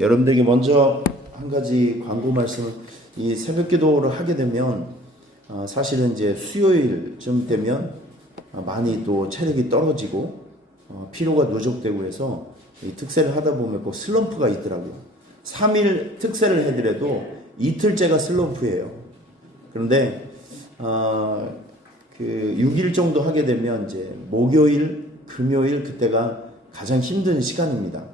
여러분들에게 먼저 한 가지 광고 말씀을, 이 새벽 기도를 하게 되면 사실은 이제 수요일쯤 되면 많이 또 체력이 떨어지고 피로가 누적되고 해서 이 특세를 하다 보면 꼭 슬럼프가 있더라고요. 3일 특세를 해더라도 이틀째가 슬럼프예요. 그런데 그 6일 정도 하게 되면 이제 목요일, 금요일 그때가 가장 힘든 시간입니다.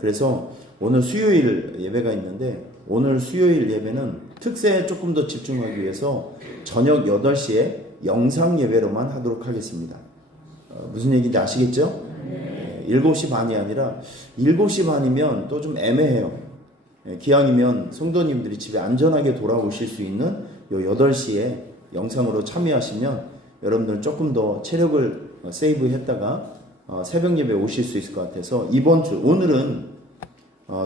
그래서 오늘 수요일 예배가 있는데, 오늘 수요일 예배는 특세에 조금 더 집중하기 위해서 저녁 8시에 영상 예배로만 하도록 하겠습니다. 무슨 얘기인지 아시겠죠? 7시 반이 아니라 7시 반이면 또 좀 애매해요. 기왕이면 성도님들이 집에 안전하게 돌아오실 수 있는 요 8시에 영상으로 참여하시면 여러분들은 조금 더 체력을 세이브 했다가 새벽 예배 오실 수 있을 것 같아서, 이번 주 오늘은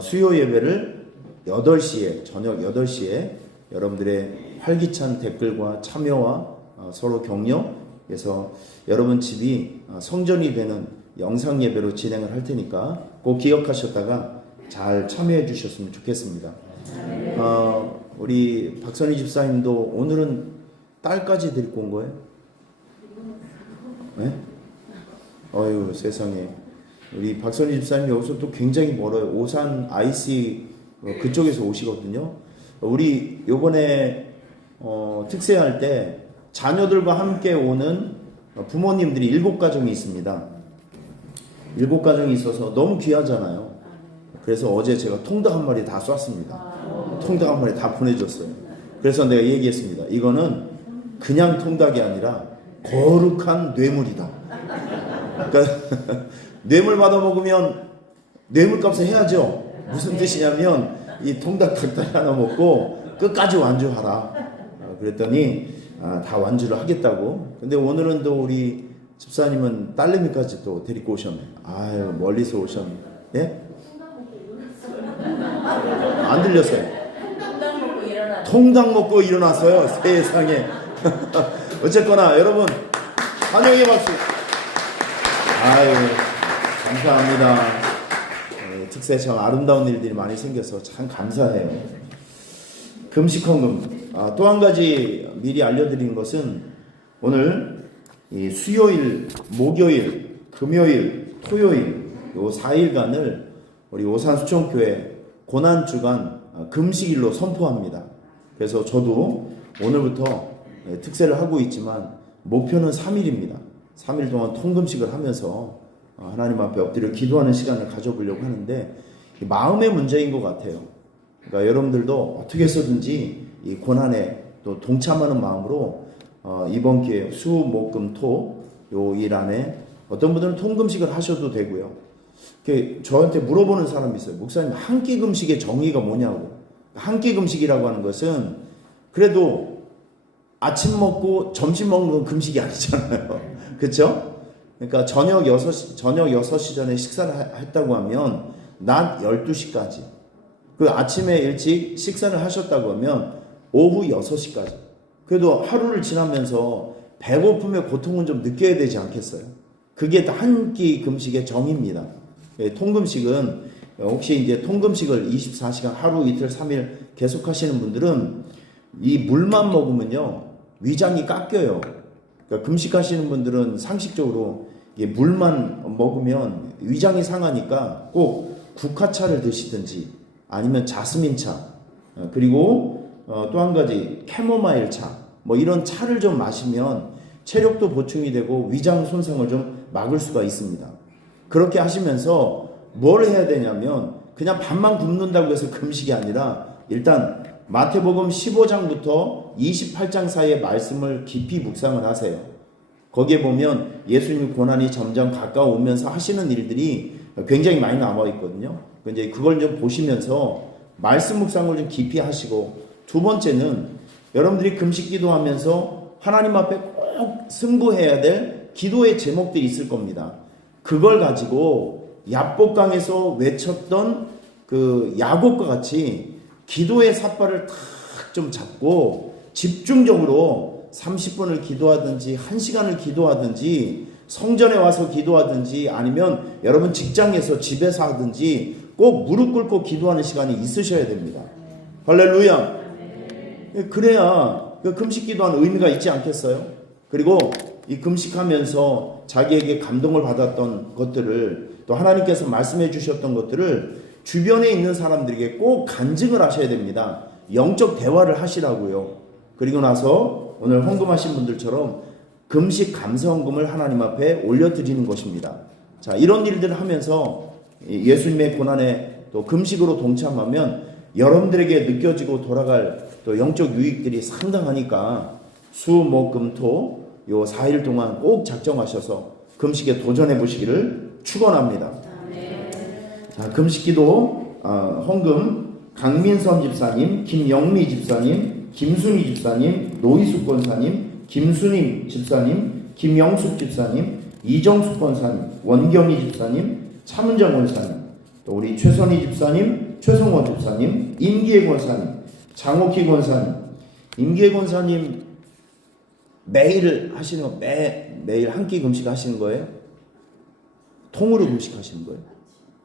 수요 예배를 8시에, 저녁 8시에 여러분들의 활기찬 댓글과 참여와 서로 격려해서 여러분 집이 성전이 되는 영상 예배로 진행을 할 테니까 꼭 기억하셨다가 잘 참여해 주셨으면 좋겠습니다. 우리 박선희 집사님도 오늘은 딸까지 데리고 온 거예요? 네? 어휴 세상에. 우리 박선희 집사님 여기서 또 굉장히 멀어요. 오산 IC 그쪽에서 오시거든요. 우리 요번에 특세할 때 자녀들과 함께 오는 부모님들이 7가정이 있습니다. 7가정이 있어서 너무 귀하잖아요. 그래서 어제 제가 통닭 한 마리 다 쐈습니다. 통닭 한 마리 다 보내줬어요. 그래서 내가 얘기했습니다. 이거는 그냥 통닭이 아니라 거룩한 뇌물이다. 그러니까 뇌물 받아 먹으면 뇌물값을 해야죠. 무슨 뜻이냐면 이 통닭 닭다리 하나 먹고 끝까지 완주하라. 그랬더니 다 완주를 하겠다고. 근데 오늘은 또 우리 집사님은 딸내미까지 또 데리고 오셨네. 아유, 멀리서 오셨네. 예? 안 들렸어요. 통닭 먹고 일어났어요. 세상에. 어쨌거나 여러분 환영의 박수. 아유, 감사합니다. 특세 참 아름다운 일들이 많이 생겨서 참 감사해요. 금식헌금. 또 한 가지 미리 알려드리는 것은, 오늘 이 수요일, 목요일, 금요일, 토요일 요 4일간을 우리 오산수천교회 고난주간 금식일로 선포합니다. 그래서 저도 오늘부터 특세를 하고 있지만 목표는 3일입니다. 3일 동안 통금식을 하면서 하나님 앞에 엎드려 기도하는 시간을 가져보려고 하는데, 마음의 문제인 것 같아요. 그러니까 여러분들도 어떻게 해서든지 이 고난에 또 동참하는 마음으로 이번 기회에 수, 목, 금, 토 요 일 안에 어떤 분들은 통금식을 하셔도 되고요. 저한테 물어보는 사람이 있어요. 목사님, 한 끼 금식의 정의가 뭐냐고. 한 끼 금식이라고 하는 것은 그래도 아침 먹고 점심 먹는 건 금식이 아니잖아요. 그렇죠? 그러니까 저녁 6시 전에 식사를 했다고 하면 낮 12시까지, 그 아침에 일찍 식사를 하셨다고 하면 오후 6시까지, 그래도 하루를 지나면서 배고픔의 고통은 좀 느껴야 되지 않겠어요? 그게 한 끼 금식의 정의입니다. 통금식은, 혹시 이제 통금식을 24시간 하루 이틀 3일 계속 하시는 분들은 이 물만 먹으면요 위장이 깎여요. 그러니까 금식하시는 분들은 상식적으로 이게 물만 먹으면 위장이 상하니까 꼭 국화차를 드시든지 아니면 자스민차, 그리고 또 한 가지 캐모마일 차, 뭐 이런 차를 좀 마시면 체력도 보충이 되고 위장 손상을 좀 막을 수가 있습니다. 그렇게 하시면서 뭘 해야 되냐면, 그냥 밥만 굶는다고 해서 금식이 아니라 일단 마태복음 15장부터 28장 사이의 말씀을 깊이 묵상을 하세요. 거기에 보면 예수님 고난이 점점 가까워오면서 하시는 일들이 굉장히 많이 나와 있거든요. 이제 그걸 좀 보시면서 말씀 묵상을 좀 깊이 하시고, 두 번째는 여러분들이 금식 기도하면서 하나님 앞에 꼭 승부해야 될 기도의 제목들이 있을 겁니다. 그걸 가지고 야복강에서 외쳤던 그 야곱과 같이 기도의 삿발을 탁 좀 잡고 집중적으로 30분을 기도하든지 1시간을 기도하든지 성전에 와서 기도하든지 아니면 여러분 직장에서 집에서 하든지 꼭 무릎 꿇고 기도하는 시간이 있으셔야 됩니다. 할렐루야. 그래야 그 금식 기도하는 의미가 있지 않겠어요? 그리고 이 금식하면서 자기에게 감동을 받았던 것들을, 또 하나님께서 말씀해 주셨던 것들을 주변에 있는 사람들에게 꼭 간증을 하셔야 됩니다. 영적 대화를 하시라고요. 그리고 나서 오늘 헌금하신 분들처럼 금식 감사 헌금을 하나님 앞에 올려드리는 것입니다. 자, 이런 일들을 하면서 예수님의 고난에 또 금식으로 동참하면 여러분들에게 느껴지고 돌아갈 또 영적 유익들이 상당하니까 수, 목, 금, 토 요 4일 동안 꼭 작정하셔서 금식에 도전해 보시기를 축원합니다. 자, 금식기도 헌금 강민선 집사님, 김영미 집사님, 김순희 집사님, 노희숙 권사님, 김순임 집사님, 김영숙 집사님, 이정숙 권사님, 원경희 집사님, 차문정 권사님, 또 우리 최선희 집사님, 최성원 집사님, 임기혜 권사님, 장옥희 권사님. 임기혜 권사님 매일 하시는 거, 매일 한 끼 금식 하시는 거예요? 통으로 금식하시는 거예요?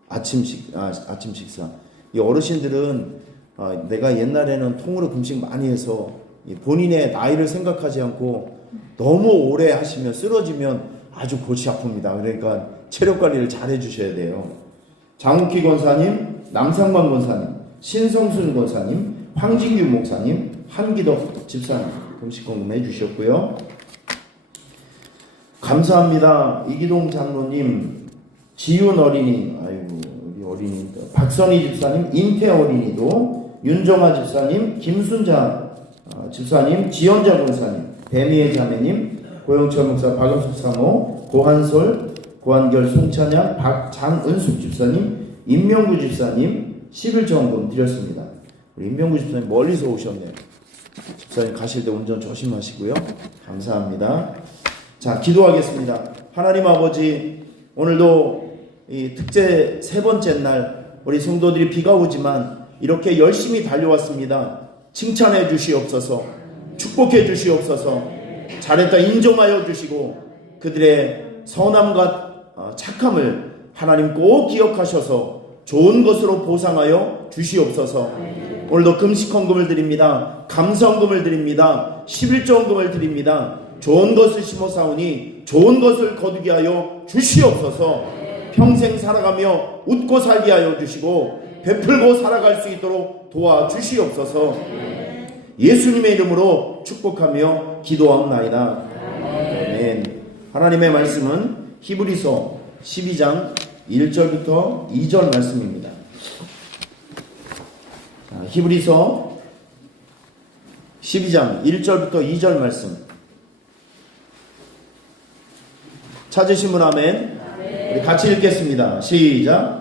아침 식사. 이 어르신들은 내가 옛날에는 통으로 금식 많이 해서 본인의 나이를 생각하지 않고 너무 오래 하시면 쓰러지면 아주 골치 아픕니다. 그러니까 체력 관리를 잘 해주셔야 돼요. 장욱희 권사님, 남상만 권사님, 신성순 권사님, 황진규 목사님, 한기덕 집사님 금식 공금해 주셨고요. 감사합니다. 이기동 장로님, 지윤 어린이, 아이고 우리 어린이, 박선희 집사님, 임태 어린이도, 윤정아 집사님, 김순자 집사님, 지연자 권사님, 배미애 자매님, 고영철 목사, 박은숙 사모, 고한솔, 고한결 송찬양, 장은숙 집사님, 임명구 집사님 11정금 드렸습니다. 우리 임명구 집사님 멀리서 오셨네요. 집사님 가실 때 운전 조심하시고요. 감사합니다. 자, 기도하겠습니다. 하나님 아버지, 오늘도 이 특제 세 번째 날 우리 성도들이 비가 오지만 이렇게 열심히 달려왔습니다. 칭찬해 주시옵소서, 축복해 주시옵소서, 잘했다 인정하여 주시고 그들의 선함과 착함을 하나님 꼭 기억하셔서 좋은 것으로 보상하여 주시옵소서. 오늘도 금식 헌금을 드립니다. 감사 헌금을 드립니다. 11조 헌금을 드립니다. 좋은 것을 심어사오니 좋은 것을 거두게 하여 주시옵소서. 평생 살아가며 웃고 살게 하여 주시고 베풀고 살아갈 수 있도록 도와주시옵소서. 예수님의 이름으로 축복하며 기도하옵나이다. 아멘. 하나님의 말씀은 히브리서 12장 1절부터 2절 말씀입니다. 자, 히브리서 12장 1절부터 2절 말씀 찾으신 분 아멘. 우리 같이 읽겠습니다. 시작.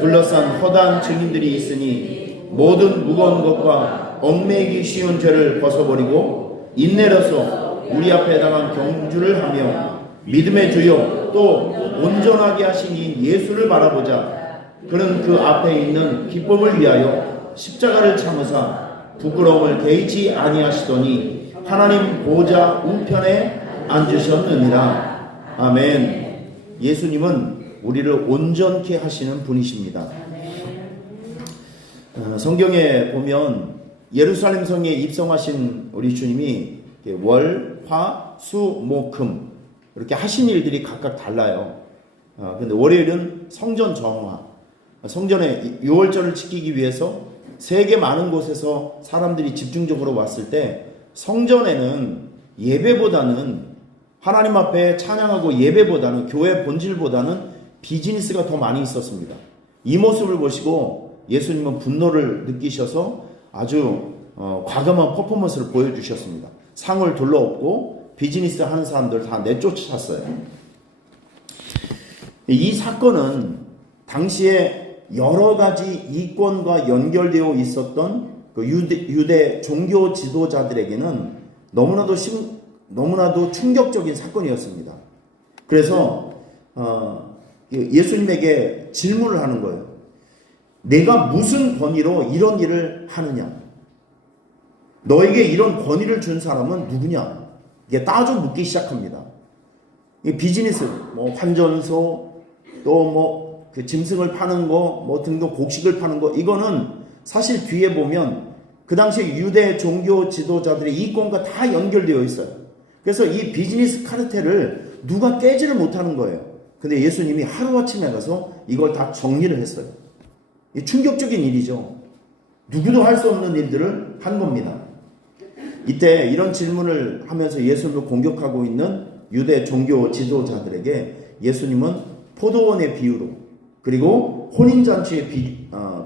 둘러싼 허다한 증인들이 있으니 모든 무거운 것과 얽매이기 쉬운 죄를 벗어버리고 인내로서 우리 앞에 당한 경주를 하며 믿음의 주요 또 온전하게 하신 이 예수를 바라보자. 그는 그 앞에 있는 기쁨을 위하여 십자가를 참으사 부끄러움을 개의치 아니하시더니 하나님 보좌 우편에 앉으셨느니라. 아멘. 예수님은 우리를 온전케 하시는 분이십니다. 성경에 보면 예루살렘 성에 입성하신 우리 주님이 월, 화, 수, 목, 금 이렇게 하신 일들이 각각 달라요. 근데 월요일은 성전 정화, 성전에 유월절을 지키기 위해서 세계 많은 곳에서 사람들이 집중적으로 왔을 때 성전에는 예배보다는 하나님 앞에 찬양하고 예배보다는 교회 본질보다는 비즈니스가 더 많이 있었습니다. 이 모습을 보시고 예수님은 분노를 느끼셔서 아주 과감한 퍼포먼스를 보여주셨습니다. 상을 둘러엎고 비즈니스 하는 사람들 다 내쫓았어요. 이 사건은 당시에 여러 가지 이권과 연결되어 있었던 그 유대 종교 지도자들에게는 너무나도 충격적인 사건이었습니다. 그래서 예수님에게 질문을 하는 거예요. 내가 무슨 권위로 이런 일을 하느냐? 너에게 이런 권위를 준 사람은 누구냐? 이게 따져 묻기 시작합니다. 비즈니스, 환전소, 또 뭐 그 짐승을 파는 거, 뭐 등등 곡식을 파는 거, 이거는 사실 뒤에 보면 그 당시 유대 종교 지도자들의 이권과 다 연결되어 있어요. 그래서 이 비즈니스 카르텔을 누가 깨지를 못하는 거예요. 근데 예수님이 하루아침에 가서 이걸 다 정리를 했어요. 충격적인 일이죠. 누구도 할 수 없는 일들을 한 겁니다. 이때 이런 질문을 하면서 예수님을 공격하고 있는 유대 종교 지도자들에게 예수님은 포도원의 비유로, 그리고 혼인잔치의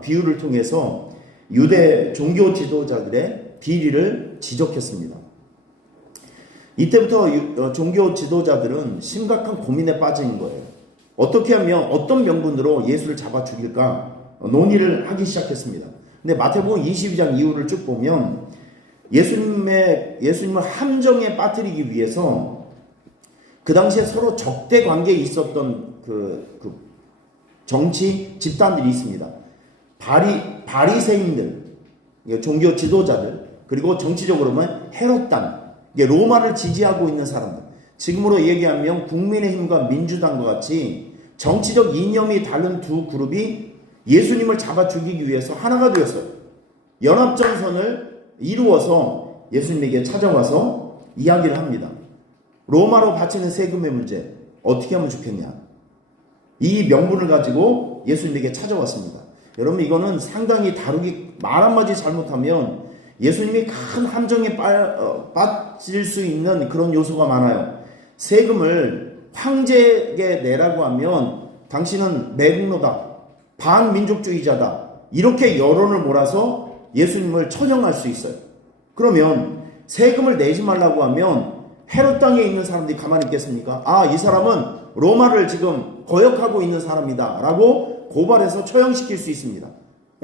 비유를 통해서 유대 종교 지도자들의 비리를 지적했습니다. 이때부터 종교 지도자들은 심각한 고민에 빠진 거예요. 어떻게 하면 어떤 명분으로 예수를 잡아 죽일까 논의를 하기 시작했습니다. 근데 마태복음 22장 이후를 쭉 보면 예수님을 함정에 빠뜨리기 위해서 그 당시에 서로 적대 관계에 있었던 그 정치 집단들이 있습니다. 바리새인들, 종교 지도자들, 그리고 정치적으로 보면 헤롯당, 로마를 지지하고 있는 사람들. 지금으로 얘기하면 국민의힘과 민주당과 같이 정치적 이념이 다른 두 그룹이 예수님을 잡아 죽이기 위해서 하나가 되었어요. 연합정선을 이루어서 예수님에게 찾아와서 이야기를 합니다. 로마로 바치는 세금의 문제 어떻게 하면 좋겠냐. 이 명분을 가지고 예수님에게 찾아왔습니다. 여러분, 이거는 상당히 다루기 말 한마디 잘못하면 예수님이 큰 함정에 빠질 수 있는 그런 요소가 많아요. 세금을 황제에게 내라고 하면 당신은 매국노다, 반민족주의자다, 이렇게 여론을 몰아서 예수님을 처형할 수 있어요. 그러면 세금을 내지 말라고 하면 헤롯 땅에 있는 사람들이 가만히 있겠습니까? 아, 이 사람은 로마를 지금 거역하고 있는 사람이다 라고 고발해서 처형시킬 수 있습니다.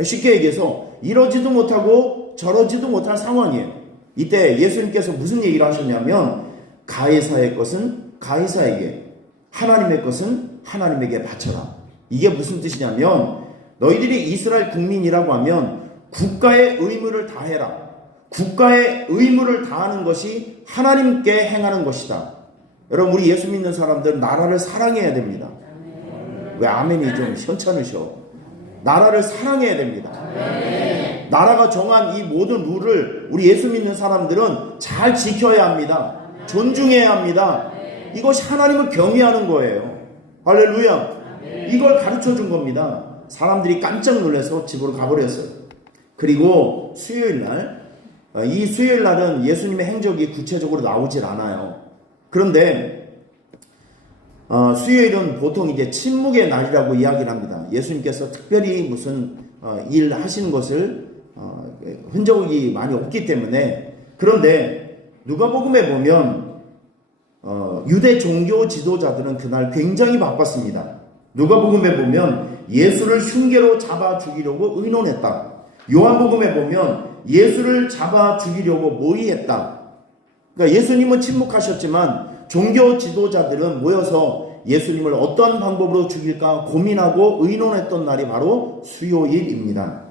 쉽게 얘기해서 이러지도 못하고 저러지도 못할 상황이에요. 이때 예수님께서 무슨 얘기를 하셨냐면 가이사의 것은 가이사에게, 하나님의 것은 하나님에게 바쳐라. 이게 무슨 뜻이냐면 너희들이 이스라엘 국민이라고 하면 국가의 의무를 다해라. 국가의 의무를 다하는 것이 하나님께 행하는 것이다. 여러분, 우리 예수 믿는 사람들은 나라를 사랑해야 됩니다. 왜 아멘이 좀 현찮으셔? 나라를 사랑해야 됩니다. 나라가 정한 이 모든 룰을 우리 예수 믿는 사람들은 잘 지켜야 합니다. 존중해야 합니다. 이것이 하나님을 경외하는 거예요. 할렐루야. 이걸 가르쳐 준 겁니다. 사람들이 깜짝 놀라서 집으로 가버렸어요. 그리고 수요일 날, 이 수요일 날은 예수님의 행적이 구체적으로 나오질 않아요. 그런데 수요일은 보통 이제 침묵의 날이라고 이야기를 합니다. 예수님께서 특별히 무슨 일 하시는 것을 흔적이 많이 없기 때문에. 그런데 누가복음에 보면 유대 종교 지도자들은 그날 굉장히 바빴습니다. 누가복음에 보면 예수를 흉계로 잡아 죽이려고 의논했다. 요한복음에 보면 예수를 잡아 죽이려고 모의했다. 그러니까 예수님은 침묵하셨지만 종교 지도자들은 모여서 예수님을 어떤 방법으로 죽일까 고민하고 의논했던 날이 바로 수요일입니다.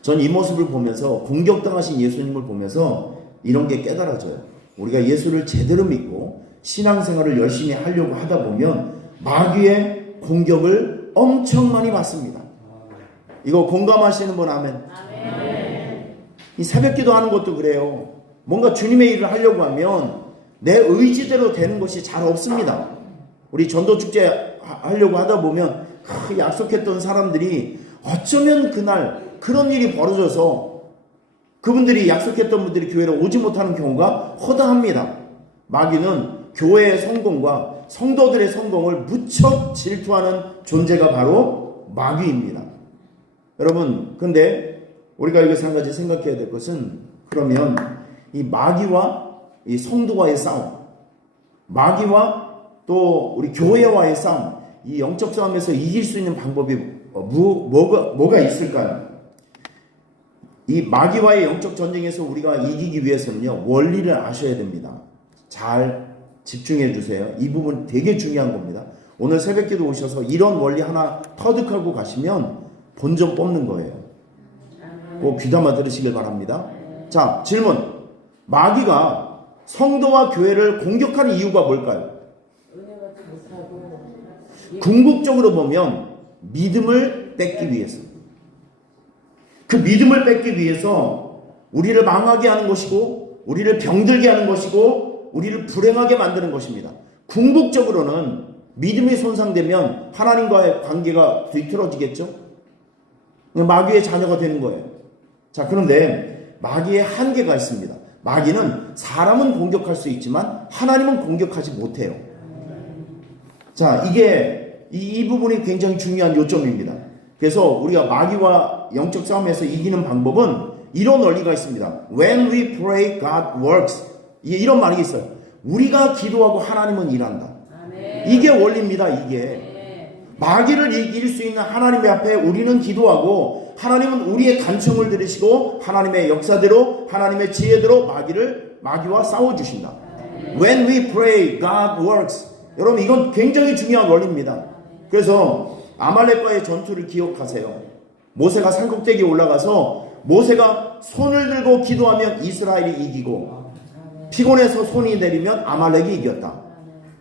전 이 모습을 보면서, 공격당하신 예수님을 보면서 이런 게 깨달아져요. 우리가 예수를 제대로 믿고 신앙생활을 열심히 하려고 하다 보면 마귀의 공격을 엄청 많이 받습니다. 이거 공감하시는 분 아멘. 이 새벽기도 하는 것도 그래요. 뭔가 주님의 일을 하려고 하면 내 의지대로 되는 것이 잘 없습니다. 우리 전도축제 하려고 하다 보면 약속했던 사람들이 어쩌면 그날 그런 일이 벌어져서 그분들이 약속했던 분들이 교회로 오지 못하는 경우가 허다합니다. 마귀는 교회의 성공과 성도들의 성공을 무척 질투하는 존재가 바로 마귀입니다. 여러분, 근데 우리가 여기서 한 가지 생각해야 될 것은, 그러면 이 마귀와 이 성도와의 싸움, 마귀와 또 우리 교회와의 싸움, 이 영적 싸움에서 이길 수 있는 방법이 뭐가 있을까요? 이 마귀와의 영적 전쟁에서 우리가 이기기 위해서는요, 원리를 아셔야 됩니다. 잘 집중해 주세요. 이 부분 되게 중요한 겁니다. 오늘 새벽기도 오셔서 이런 원리 하나 터득하고 가시면 본전 뽑는 거예요. 꼭 귀담아 들으시길 바랍니다. 자, 질문. 마귀가 성도와 교회를 공격하는 이유가 뭘까요? 궁극적으로 보면 믿음을 뺏기 위해서, 그 믿음을 뺏기 위해서 우리를 망하게 하는 것이고, 우리를 병들게 하는 것이고, 우리를 불행하게 만드는 것입니다. 궁극적으로는 믿음이 손상되면 하나님과의 관계가 뒤틀어지겠죠? 마귀의 자녀가 되는 거예요. 자, 그런데 마귀의 한계가 있습니다. 마귀는 사람은 공격할 수 있지만 하나님은 공격하지 못해요. 자, 이게 이 부분이 굉장히 중요한 요점입니다. 그래서 우리가 마귀와 영적 싸움에서 이기는 방법은 이런 원리가 있습니다. When we pray, God works. 이런 말이 있어요. 우리가 기도하고 하나님은 일한다. 이게 원리입니다. 이게 마귀를 이길 수 있는 하나님의 앞에 우리는 기도하고, 하나님은 우리의 간청을 들으시고 하나님의 역사대로, 하나님의 지혜대로 마귀와 싸워주신다. When we pray, God works. 여러분, 이건 굉장히 중요한 원리입니다. 그래서 아말렉과의 전투를 기억하세요. 모세가 산꼭대기에 올라가서 모세가 손을 들고 기도하면 이스라엘이 이기고, 피곤해서 손이 내리면 아말렉이 이겼다.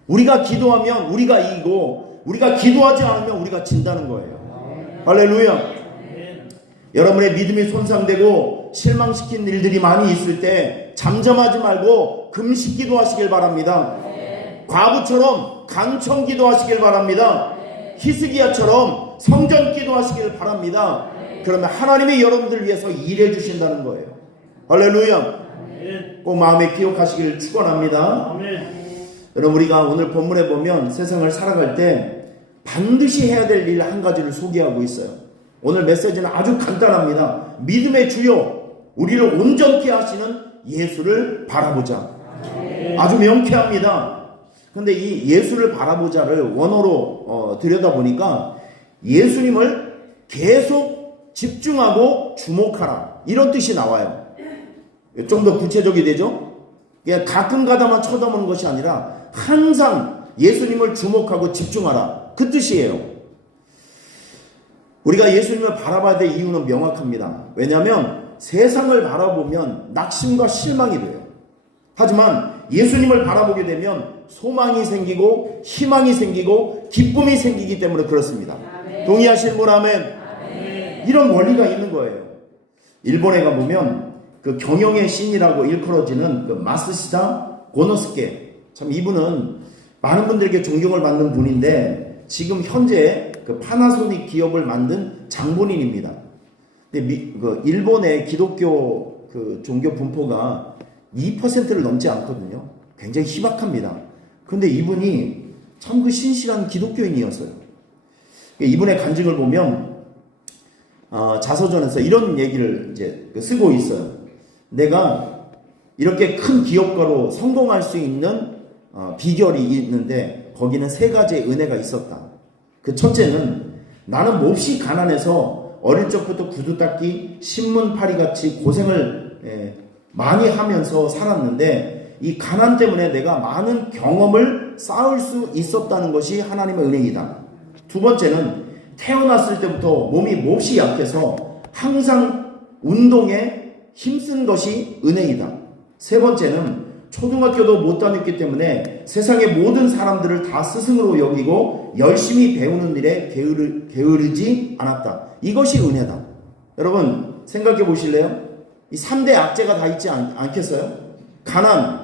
우리가 기도하면 우리가 이기고, 우리가 기도하지 않으면 우리가 진다는 거예요. 할렐루야. 여러분의 믿음이 손상되고 실망시킨 일들이 많이 있을 때 잠잠하지 말고 금식 기도하시길 바랍니다. 과부처럼 간청 기도하시길 바랍니다. 히스기야처럼 성전 기도하시길 바랍니다. 그러면 하나님이 여러분들 위해서 일해 주신다는 거예요. 할렐루야. 꼭 마음에 기억하시길 축원합니다. 여러분, 우리가 오늘 본문에 보면 세상을 살아갈 때 반드시 해야 될 일 한 가지를 소개하고 있어요. 오늘 메시지는 아주 간단합니다. 믿음의 주요, 우리를 온전케 하시는 예수를 바라보자. 아주 명쾌합니다. 근데 이 예수를 바라보자를 원어로 들여다보니까 예수님을 계속 집중하고 주목하라, 이런 뜻이 나와요. 좀 더 구체적이 되죠? 가끔 가다만 쳐다보는 것이 아니라 항상 예수님을 주목하고 집중하라, 그 뜻이에요. 우리가 예수님을 바라봐야 될 이유는 명확합니다. 왜냐하면 세상을 바라보면 낙심과 실망이 돼요. 하지만 예수님을 바라보게 되면 소망이 생기고 희망이 생기고 기쁨이 생기기 때문에 그렇습니다. 동의하실 분 아멘. 이런 원리가 있는 거예요. 일본에 가보면 그 경영의 신이라고 일컬어지는 그 마스시다 고노스케, 참 이분은 많은 분들에게 존경을 받는 분인데 지금 현재 그 파나소닉 기업을 만든 장본인입니다. 근데 그 일본의 기독교 그 종교 분포가 2%를 넘지 않거든요. 굉장히 희박합니다. 근데 이분이 참 그 신실한 기독교인이었어요. 이분의 간증을 보면 자서전에서 이런 얘기를 이제 쓰고 있어요. 내가 이렇게 큰 기업가로 성공할 수 있는 비결이 있는데 거기는 세 가지의 은혜가 있었다. 그 첫째는 나는 몹시 가난해서 어릴 적부터 구두 닦기, 신문 파리 같이 고생을 많이 하면서 살았는데 이 가난 때문에 내가 많은 경험을 쌓을 수 있었다는 것이 하나님의 은혜이다. 두 번째는 태어났을 때부터 몸이 몹시 약해서 항상 운동에 힘쓴 것이 은혜이다. 세 번째는 초등학교도 못 다녔기 때문에 세상의 모든 사람들을 다 스승으로 여기고 열심히 배우는 일에 게으르지 않았다. 이것이 은혜다. 여러분 생각해 보실래요? 이 3대 악재가 다 있지 않겠어요? 가난,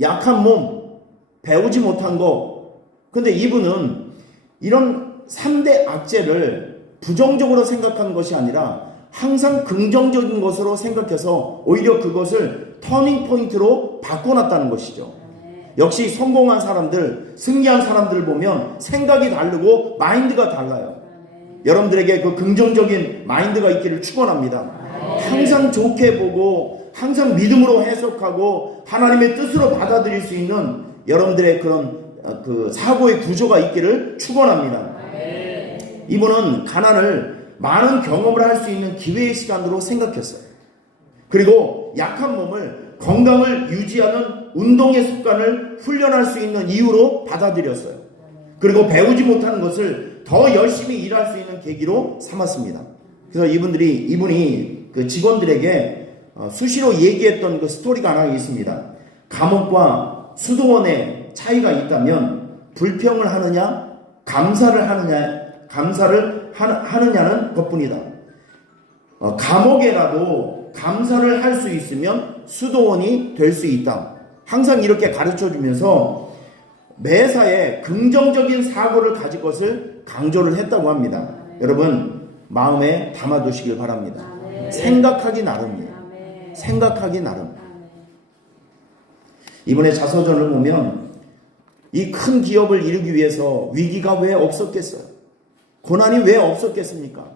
약한 몸, 배우지 못한 거. 근데 이분은 이런 3대 악재를 부정적으로 생각하는 것이 아니라 항상 긍정적인 것으로 생각해서 오히려 그것을 터닝 포인트로 바꿔놨다는 것이죠. 역시 성공한 사람들, 승리한 사람들을 보면 생각이 다르고 마인드가 달라요. 여러분들에게 그 긍정적인 마인드가 있기를 축원합니다. 항상 좋게 보고 항상 믿음으로 해석하고 하나님의 뜻으로 받아들일 수 있는 여러분들의 그런 그 사고의 구조가 있기를 축원합니다. 이분은 가난을 많은 경험을 할 수 있는 기회의 시간으로 생각했어요. 그리고 약한 몸을 건강을 유지하는 운동의 습관을 훈련할 수 있는 이유로 받아들였어요. 그리고 배우지 못하는 것을 더 열심히 일할 수 있는 계기로 삼았습니다. 그래서 이분이 그 직원들에게 수시로 얘기했던 그 스토리가 하나 있습니다. 감옥과 수도원의 차이가 있다면 불평을 하느냐 감사를 하느냐는 것뿐이다. 감옥에라도 감사를 할 수 있으면 수도원이 될 수 있다. 항상 이렇게 가르쳐 주면서 매사에 긍정적인 사고를 가질 것을 강조를 했다고 합니다. 여러분 마음에 담아두시길 바랍니다. 생각하기 나름이에요. 생각하기 나름. 이번에 자서전을 보면 이 큰 기업을 이루기 위해서 위기가 왜 없었겠어요? 고난이 왜 없었겠습니까?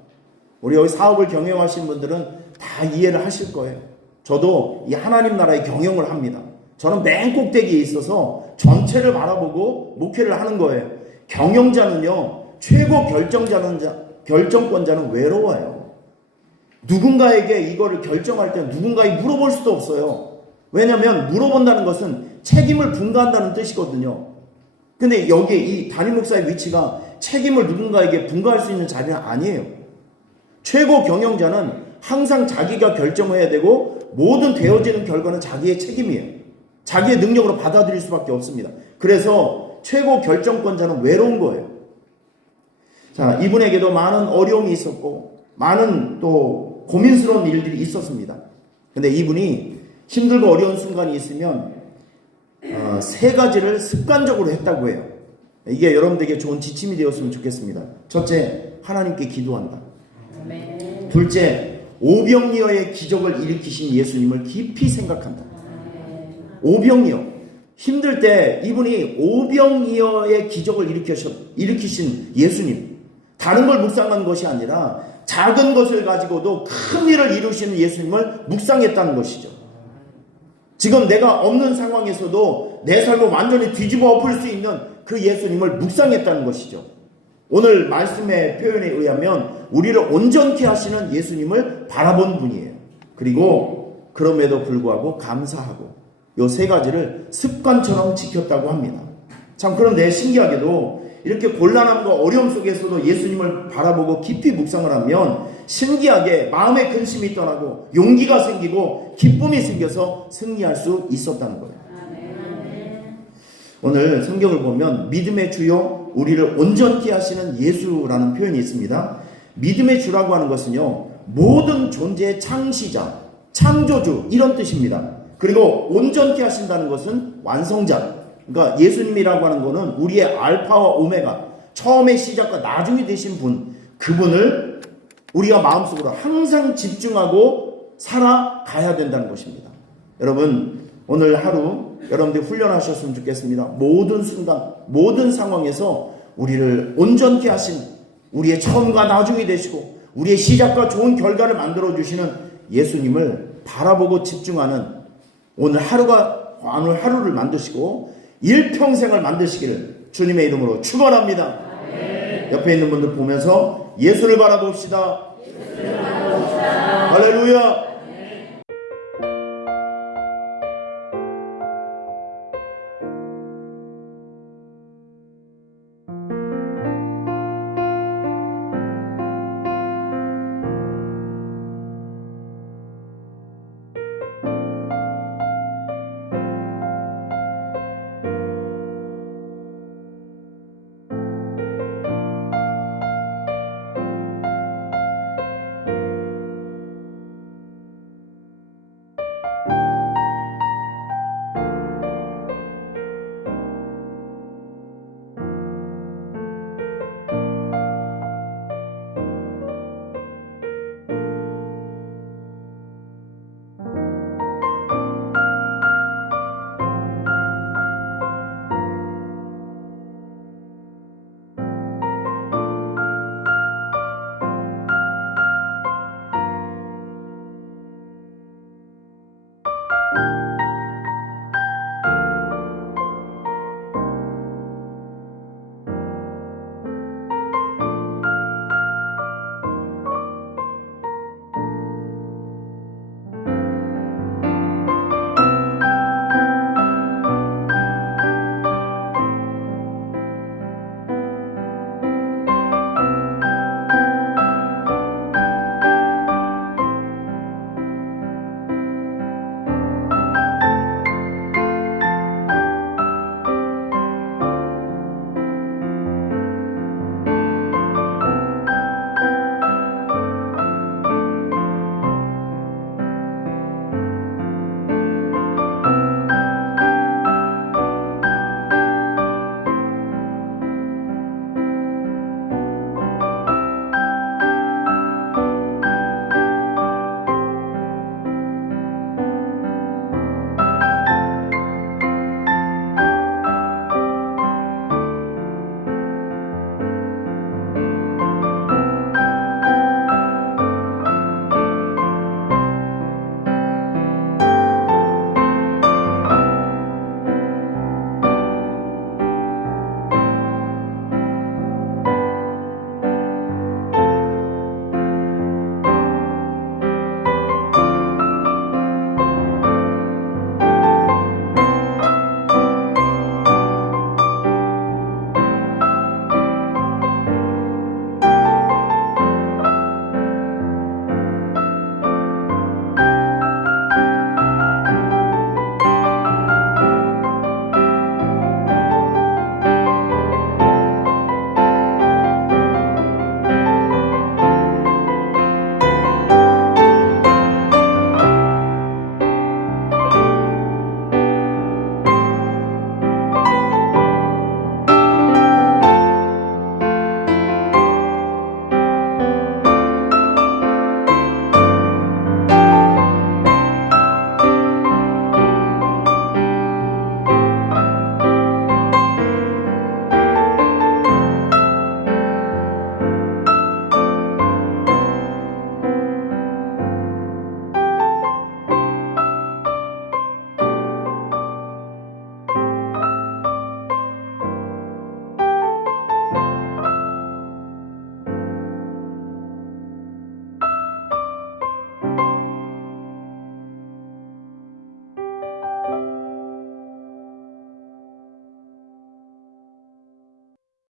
우리 여기 사업을 경영하신 분들은 다 이해를 하실 거예요. 저도 이 하나님 나라의 경영을 합니다. 저는 맨 꼭대기에 있어서 전체를 바라보고 목회를 하는 거예요. 경영자는요, 최고 결정권자는 외로워요. 누군가에게 이거를 결정할 때 누군가에게 물어볼 수도 없어요. 왜냐하면 물어본다는 것은 책임을 분가한다는 뜻이거든요. 근데 여기 이 담임 목사의 위치가 책임을 누군가에게 분가할 수 있는 자리는 아니에요. 최고 경영자는 항상 자기가 결정해야 되고 모든 되어지는 결과는 자기의 책임이에요. 자기의 능력으로 받아들일 수밖에 없습니다. 그래서 최고 결정권자는 외로운 거예요. 자, 이분에게도 많은 어려움이 있었고 많은 또 고민스러운 일들이 있었습니다. 근데 이분이 힘들고 어려운 순간이 있으면 세 가지를 습관적으로 했다고 해요. 이게 여러분들에게 좋은 지침이 되었으면 좋겠습니다. 첫째, 하나님께 기도한다. 둘째, 오병이어의 기적을 일으키신 예수님을 깊이 생각한다. 오병이어. 힘들 때 이분이 오병이어의 기적을 일으키신 예수님. 다른 걸 묵상한 것이 아니라 작은 것을 가지고도 큰 일을 이루시는 예수님을 묵상했다는 것이죠. 지금 내가 없는 상황에서도 내 삶을 완전히 뒤집어 엎을 수 있는 그 예수님을 묵상했다는 것이죠. 오늘 말씀의 표현에 의하면 우리를 온전케 하시는 예수님을 바라본 분이에요. 그리고 그럼에도 불구하고 감사하고 이 세 가지를 습관처럼 지켰다고 합니다. 참 그런데 신기하게도 이렇게 곤란함과 어려움 속에서도 예수님을 바라보고 깊이 묵상을 하면 신기하게 마음의 근심이 떠나고 용기가 생기고 기쁨이 생겨서 승리할 수 있었다는 거예요. 오늘 성경을 보면 믿음의 주요 우리를 온전케 하시는 예수라는 표현이 있습니다. 믿음의 주라고 하는 것은요, 모든 존재의 창시자, 창조주 이런 뜻입니다. 그리고 온전케 하신다는 것은 완성자. 그러니까 예수님이라고 하는 것은 우리의 알파와 오메가, 처음의 시작과 나중에 되신 분, 그분을 우리가 마음속으로 항상 집중하고 살아가야 된다는 것입니다. 여러분 오늘 하루 여러분들 훈련하셨으면 좋겠습니다. 모든 순간 모든 상황에서 우리를 온전케 하신 우리의 처음과 나중이 되시고 우리의 시작과 좋은 결과를 만들어 주시는 예수님을 바라보고 집중하는 오늘 하루를 만드시고 일평생을 만드시기를 주님의 이름으로 축원합니다. 옆에 있는 분들 보면서 예수를 바라봅시다. 할렐루야.